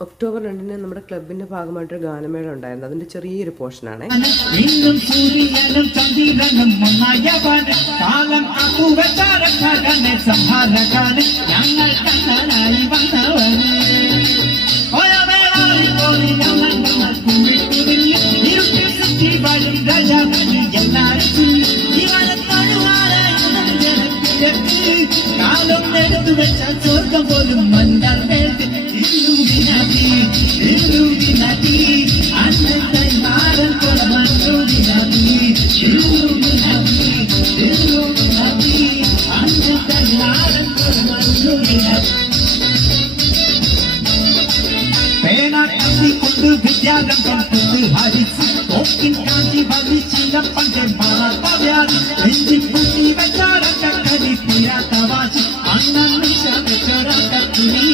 October 2-ന് നമ്മുടെ ക്ലബിന്റെ ഭാഗമായിട്ടൊരു ഗാനമേള ഉണ്ടായിരുന്നു. അതിന്റെ ചെറിയൊരു പോർഷനാണ്. കാലം എടുത്തു വെച്ച സ്വർഗം പോലും മന്ദർ കൊണ്ട് വിദ്യാരംഭം ഹരിച്ച് തോക്കിൻ കാഞ്ചി ഭവിച്ചില്ല പഞ്ചമാവ്യാധി നെഞ്ചിക്കുട്ടി വെച്ചാറക്കടി തീരാത്ത വാശി അണ്ണ നിശ വെച്ചൊരക്കടി